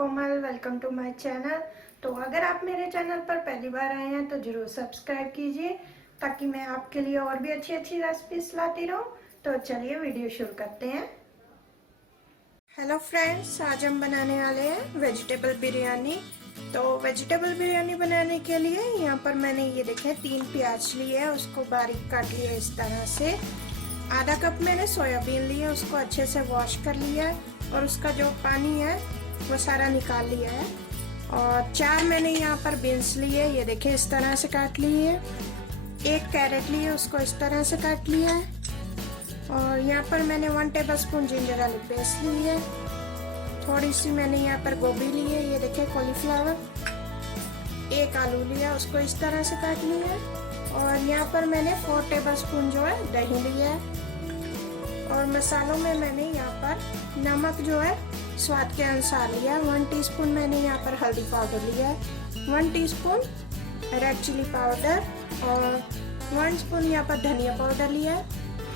Komal, welcome to my channel. तो अगर आप मेरे चैनल पर पहली बार आए हैं तो ज़रूर सब्सक्राइब कीजिए ताकि मैं आपके लिए और भी अच्छी अच्छी रेसिपीज लाती रहूं। तो चलिए वीडियो शुरू करते हैं। हेलो फ्रेंड्स, आज हम बनाने वाले हैं वेजिटेबल बिरयानी। तो वेजिटेबल बिरयानी बनाने के लिए यहाँ पर मैंने ये देखें 3 प्याज लिए है, उसको बारीक काट लिया इस तरह से। आधा कप मैंने सोयाबीन लिए, उसको अच्छे से वॉश कर लिया है और उसका जो पानी है वो सारा निकाल लिया है। और 4 मैंने यहाँ पर बीन्स लिए, ये देखिए इस तरह से काट लिए। 1 कैरेट लिए, उसको इस तरह से काट लिया है। और यहाँ पर मैंने 1 टेबलस्पून जिंजर गार्लिक पेस्ट ली है। थोड़ी सी मैंने यहाँ पर गोभी ली है, ये देखिए कॉलीफ्लावर। 1 आलू लिया, उसको इस तरह से काट लिया है। और यहाँ पर मैंने 4 टेबलस्पून जो है दही लिया है। और मसालों में मैंने यहाँ पर नमक जो है स्वाद के अनुसार लिया है। 1 टीस्पून मैंने यहाँ पर हल्दी पाउडर लिया है, 1 टीस्पून रेड चिली पाउडर और 1 स्पून यहाँ पर धनिया पाउडर लिया है।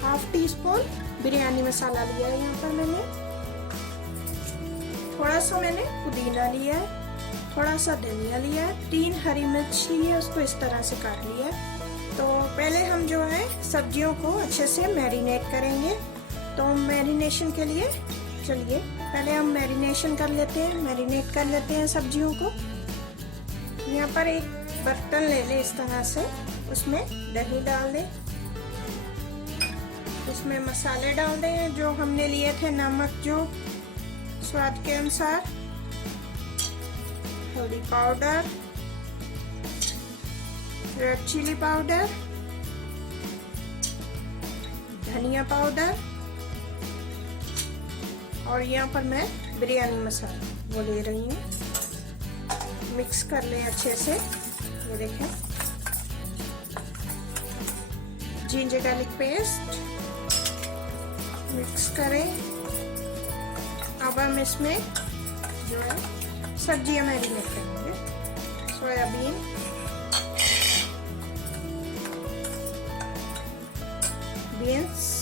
1/2 टीस्पून बिरयानी मसाला लिया है। यहाँ पर मैंने थोड़ा सा मैंने पुदीना लिया है, थोड़ा सा धनिया लिया है। 3 हरी मिर्च ली है, उसको इस तरह से काट लिया है। तो पहले हम जो है सब्जियों को अच्छे से मैरिनेट करेंगे। तो मैरिनेशन के लिए चलिए पहले हम मैरिनेशन कर लेते हैं, मैरिनेट कर लेते हैं सब्जियों को। यहाँ पर एक बर्तन ले लें इस तरह से, उसमें दही डाल दें, उसमें मसाले डाल दें जो हमने लिए थे। नमक जो स्वाद के अनुसार, हल्दी पाउडर, रेड चिली पाउडर, धनिया पाउडर और यहाँ पर मैं बिरयानी मसाला वो ले रही हूँ। मिक्स कर लें अच्छे से। ये देखें जिंजर गार्लिक पेस्ट मिक्स करें। अब हम इसमें जो है सब्जियां मैरिनेट करेंगे। सोयाबीन, बीन्स,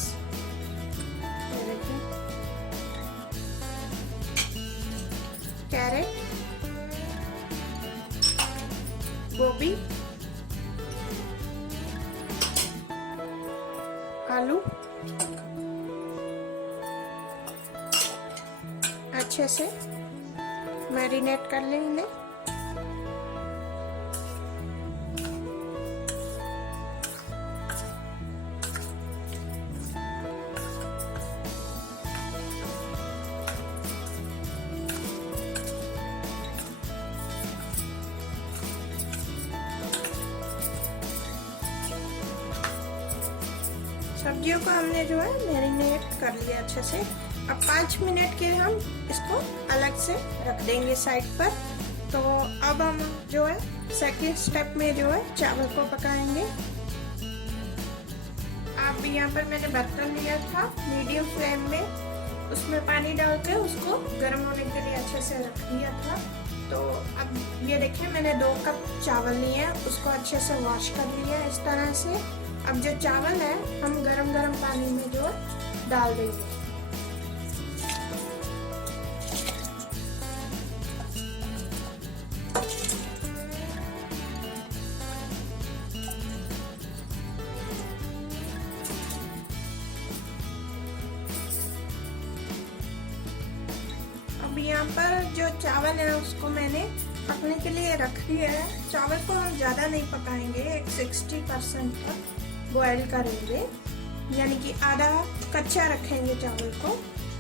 कैरेट, गोभी, आलू अच्छे से मैरिनेट कर लेंगे। सब्जियों को हमने जो है मैरिनेट कर लिया अच्छे से। अब 5 मिनट के हम इसको अलग से रख देंगे साइड पर। तो अब हम जो है सेकंड स्टेप में जो है चावल को पकाएंगे। अब यहाँ पर मैंने बर्तन लिया था मीडियम फ्लेम में, उसमें पानी डाल के उसको गर्म होने के लिए अच्छे से रख दिया था। तो अब ये देखिए मैंने 2 कप चावल लिए हैं, उसको अच्छे से वॉश कर लिया इस तरह से। अब जो चावल है हम गरम गरम पानी में जो डाल देंगे। अब यहाँ पर जो चावल है उसको मैंने पकने के लिए रख दिया है। चावल को हम ज़्यादा नहीं पकाएंगे, एक 60% तक बॉयल करेंगे, यानी कि आधा कच्चा रखेंगे चावल को।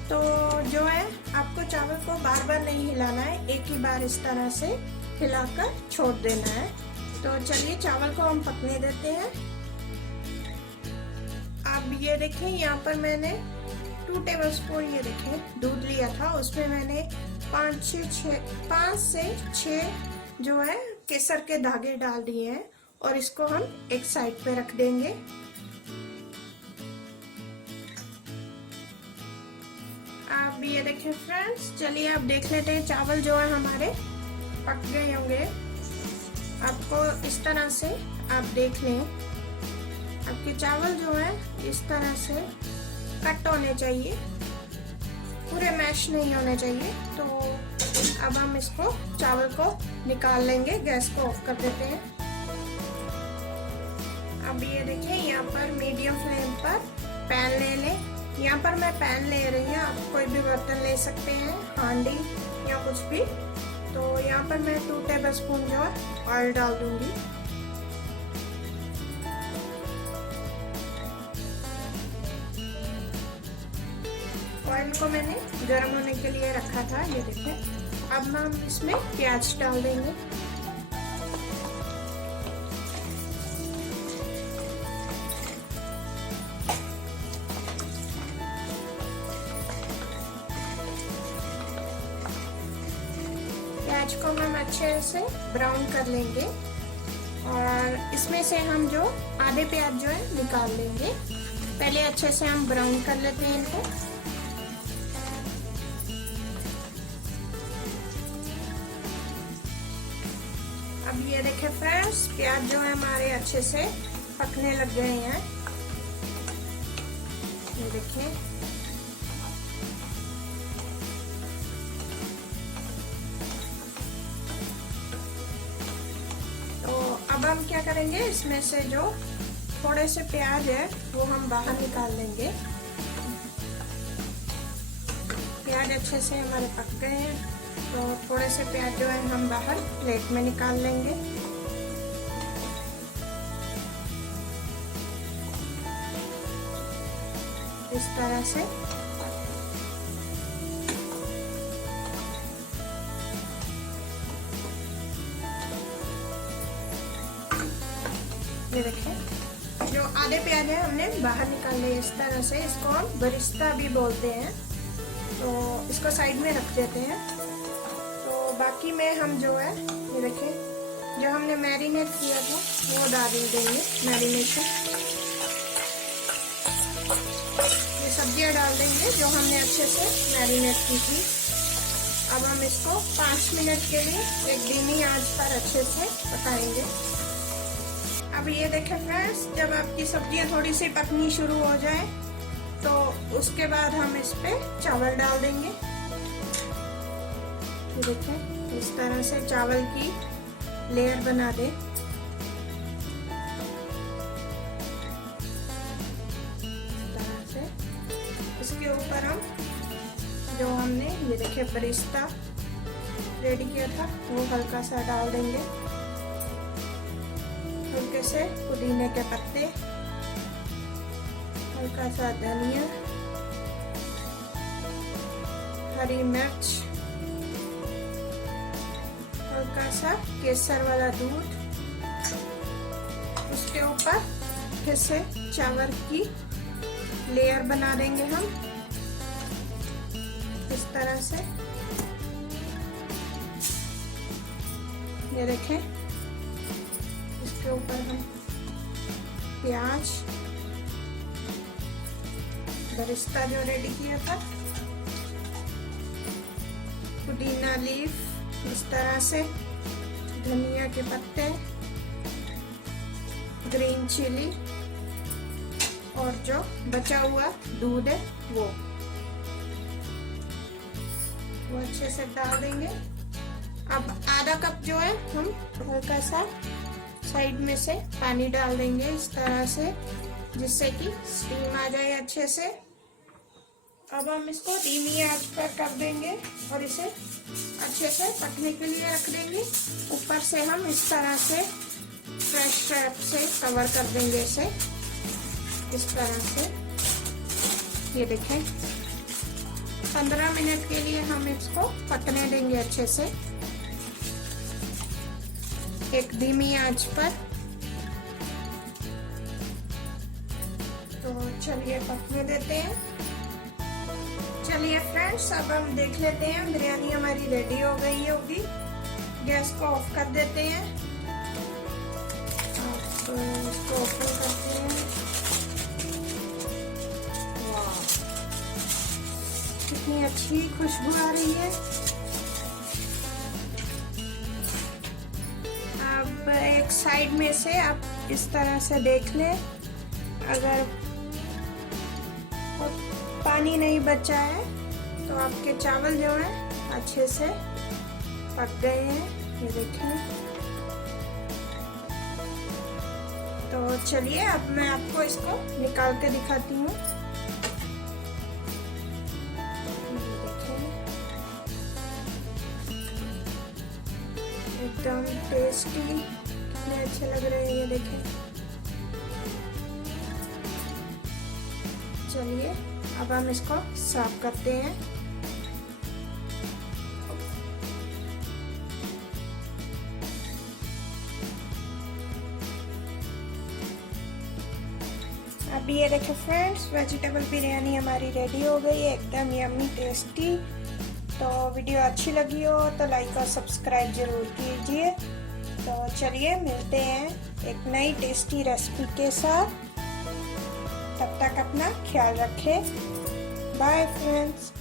तो जो है आपको चावल को बार बार नहीं हिलाना है, एक ही बार इस तरह से हिलाकर छोड़ देना है। तो चलिए चावल को हम पकने देते हैं। अब ये देखें यहाँ पर मैंने 2 टेबलस्पून ये देखें दूध लिया था, उसमें मैंने 5 से 6 जो है केसर के धागे डाल दिए हैं और इसको हम एक साइड पे रख देंगे। आप ये देखें फ्रेंड्स, चलिए अब देख लेते हैं चावल जो है हमारे पक गए होंगे। आपको इस तरह से आप देख लें, आपके चावल जो है इस तरह से कट होने चाहिए, पूरे मैश नहीं होने चाहिए। तो अब हम इसको चावल को निकाल लेंगे, गैस को ऑफ कर देते हैं। अब ये देखिए यहाँ पर मीडियम फ्लेम पर पैन ले लें। यहाँ पर मैं पैन ले रही हूँ, आप कोई भी बर्तन ले सकते हैं, हांडी या कुछ भी। तो यहाँ पर मैं 2 टेबलस्पून जो है ऑयल डाल दूंगी। ऑयल को मैंने गर्म होने के लिए रखा था, ये देखिए। अब हम इसमें प्याज डाल देंगे। प्याज को हम अच्छे से ब्राउन कर लेंगे और इसमें से हम जो आधे प्याज जो है निकाल लेंगे। पहले अच्छे से हम ब्राउन कर लेते हैं इनको। अब ये देखें फ्रेंड्स, प्याज जो है हमारे अच्छे से पकने लग गए हैं। ये देखिए, अब हम क्या करेंगे, इसमें से जो थोड़े से प्याज है वो हम बाहर निकाल लेंगे। प्याज अच्छे से हमारे पक गए हैं, तो थोड़े से प्याज जो है हम बाहर प्लेट में निकाल लेंगे। इस तरह से ये देखें, जो आधे प्याज है हमने बाहर निकाल लिए। इस तरह से इसको हम बरिस्ता भी बोलते हैं, तो इसको साइड में रख देते हैं। तो बाकी में हम जो है ये देखें, जो हमने मैरिनेट किया था वो डाल देंगे, मैरिनेशन। ये सब्जियां डाल देंगे जो हमने अच्छे से मैरिनेट की थी। अब हम इसको 5 मिनट के लिए एक धीमी आंच पर अच्छे से पकाएंगे। अब ये देखें फ्रेंड्स, जब आपकी सब्जियां थोड़ी सी पकनी शुरू हो जाए तो उसके बाद हम इस पे चावल डाल देंगे। ये देखें, इस तरह से चावल की लेयर बना दे। इस तरह से इसके ऊपर हम जो हमने ये देखे बरिस्ता रेडी किया था वो हल्का सा डाल देंगे। हल्के से पुदीने के पत्ते, हल्का सा धनिया, हरी मिर्च, हल्का सा केसर वाला दूध। उसके ऊपर फिर से चावल की लेयर बना देंगे हम इस तरह से। ये देखें, इसके ऊपर हम प्याज, बरिस्ता जो रेडी किया था, पुदीना लीफ इस तरह से, धनिया के पत्ते, ग्रीन चिली और जो बचा हुआ दूध है वो अच्छे से डाल देंगे। अब आधा कप जो है हम हल्का सा साइड में से पानी डाल देंगे इस तरह से, जिससे कि स्टीम आ जाए अच्छे से। अब हम इसको धीमी आंच पर कर देंगे और इसे अच्छे से पकने के लिए रख देंगे। ऊपर से हम इस तरह से फ्रेश रैप से कवर कर देंगे इसे इस तरह से। ये देखें, 15 मिनट के लिए हम इसको पकने देंगे अच्छे से एक धीमी आंच पर। तो चलिए पकने देते हैं। चलिए फ्रेंड्स, अब हम देख लेते हैं बिरयानी हमारी रेडी हो गई होगी। गैस को ऑफ कर देते हैं। अब इसको ओपन करते हैं। वाह, कितनी अच्छी खुशबू आ रही है। अब एक साइड में से आप इस तरह से देख लें, अगर पानी नहीं बचा है तो आपके चावल जो है अच्छे से पक गए हैं, ये देखिए। तो चलिए अब मैं आपको इसको निकाल के दिखाती हूँ। एकदम टेस्टी, कितने अच्छे लग रहे हैं, ये देखें। चलिए अब हम इसको सर्व करते हैं। अभी ये देखिए फ्रेंड्स, वेजिटेबल बिरयानी हमारी रेडी हो गई है, एकदम यम्मी टेस्टी। तो वीडियो अच्छी लगी हो तो लाइक और सब्सक्राइब जरूर कीजिए। तो चलिए मिलते हैं एक नई टेस्टी रेसिपी के साथ। तब तक अपना ख्याल रखें। Bye friends.